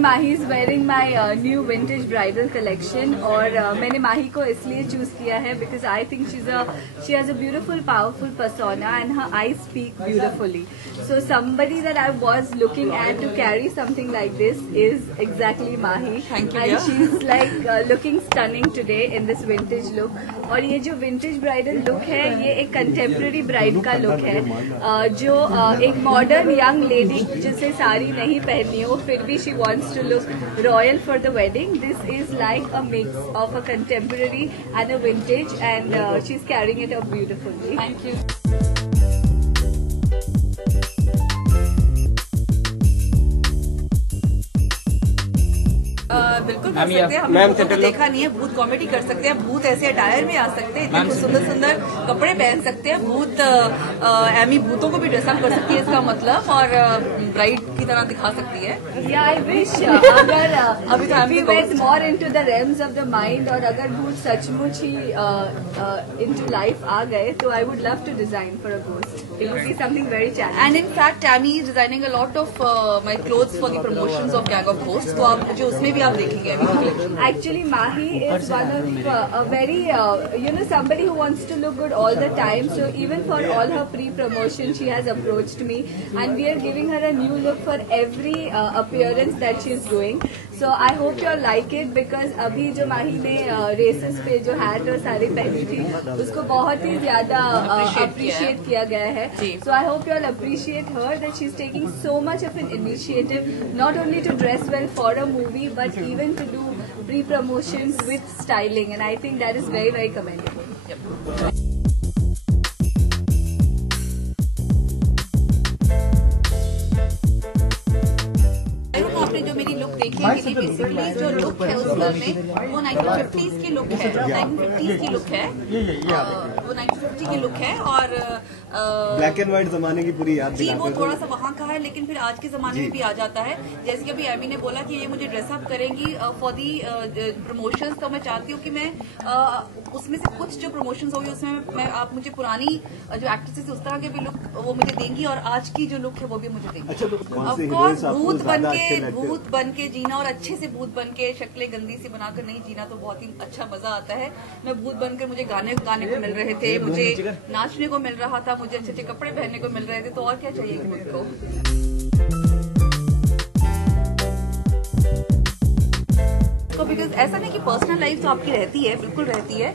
Mahi is wearing my new vintage bridal collection और मैंने माही को इसलिए चूज किया है because I think she has a beautiful powerful persona and her eyes speak beautifully. So somebody that I was looking at to carry something like this is exactly Mahi. Thank you. And she's like looking stunning today in this vintage look. और ये जो vintage bridal look है ये एक contemporary bride का look है जो एक modern young lady जिसे साड़ी नहीं पहननी हो फिर भी she wants to look royal for the wedding. This is like a mix of a contemporary and a vintage and she's carrying it up beautifully. Thank you. बिल्कुल कर सकते हैं। हमने तो देखा नहीं है, भूत कॉमेडी कर सकते हैं, भूत ऐसे अटायर में आ सकते हैं, इतने सुंदर सुंदर कपड़े पहन सकते हैं, भूत एमी भूतों को भी ड्रेसअप कर सकती है इसका मतलब, और ब्राइड की तरह दिखा सकती है। Yeah, I wish अगर अभी तो we went more into the realms of the mind और अगर भूत सचमुच ही into life आ गए तो I would love to design for a ghost. It would be something very challenging. And in fact, Tammy is designing a lot of my clothes for the promotions of Gang of Ghosts. तो आप मुझे उसमें भी आप देखेंगे अभी collection. Actually, Mahi is one of a very somebody who wants to look good all the time. So even for all her pre-promotion, she has approached me, and we are giving her a new look for every appearance that she is doing. So I hope you all like it because अभी जो माही ने races पे जो hat और साड़ी पहनी थी उसको बहुत ही ज्यादा अप्रिशिएट किया गया है। So I hope you all appreciate her that she's taking so much of an initiative not only to dress well for a movie but even to do pre-promotions with styling, and I think that is very very commendable. Yep. जो मेरी look देखी है basically जो look है उस में वो 1950s की लुक है, 1950s की लुक है, वो 1950 की लुक है और ब्लैक एंड व्हाइट जमाने की पूरी याद जी वो थोड़ा सा वहाँ का है लेकिन फिर आज के जमाने में भी आ जाता है। जैसे कि अभी एमी ने बोला कि ये मुझे ड्रेसअप करेंगी फॉर दी प्रमोशंस, तो मैं चाहती हूँ कि मैं उसमें से कुछ जो प्रमोशंस होगी उसमें मैं आप मुझे पुरानी जो एक्ट्रेसेस उस तरह के भी लुक वो मुझे देंगी और आज की जो लुक है वो भी मुझे देंगी। ऑफकोर्स भूत बन के जीना और अच्छे से भूत बन के, शक्लें गंदी से बनाकर नहीं जीना तो बहुत ही अच्छा मजा आता है। मैं भूत बनकर मुझे गाने को मिल रहे थे, मुझे नाचने को मिल रहा था, मुझे अच्छे अच्छे कपड़े पहनने को मिल रहे थे, तो और क्या चाहिए मुझको। बिकॉज ऐसा नहीं कि पर्सनल लाइफ तो आपकी रहती है, बिल्कुल रहती है,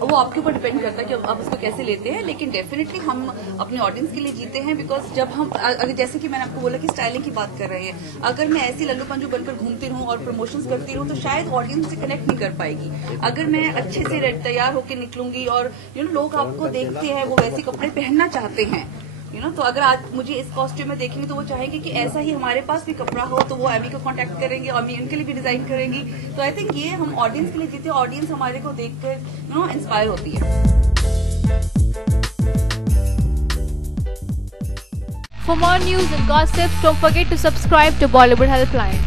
वो आपके ऊपर डिपेंड करता है कि आप उसको कैसे लेते हैं, लेकिन डेफिनेटली हम अपने ऑडियंस के लिए जीते हैं। बिकॉज जब हम अगर जैसे कि मैंने आपको बोला कि स्टाइलिंग की बात कर रहे हैं, अगर मैं ऐसी लल्लू पंजू बनकर घूमती रहूं और प्रमोशंस करती रहूं तो शायद ऑडियंस से कनेक्ट नहीं कर पाएगी। अगर मैं अच्छे से तैयार होकर निकलूंगी और लोग आपको देखते हैं वो वैसे कपड़े पहनना चाहते हैं तो अगर आज मुझे इस कॉस्ट्यूम में देखेंगे तो वो चाहेंगे कि ऐसा ही हमारे पास भी कपड़ा हो, तो वो एमी को कांटेक्ट करेंगे और मैं इनके लिए भी डिजाइन करेंगी। तो आई थिंक ये हम ऑडियंस के लिए जीते, ऑडियंस हमारे को देखकर इंस्पायर होती है। For more news and gossip, don't forget to subscribe to Bollywood Helpline.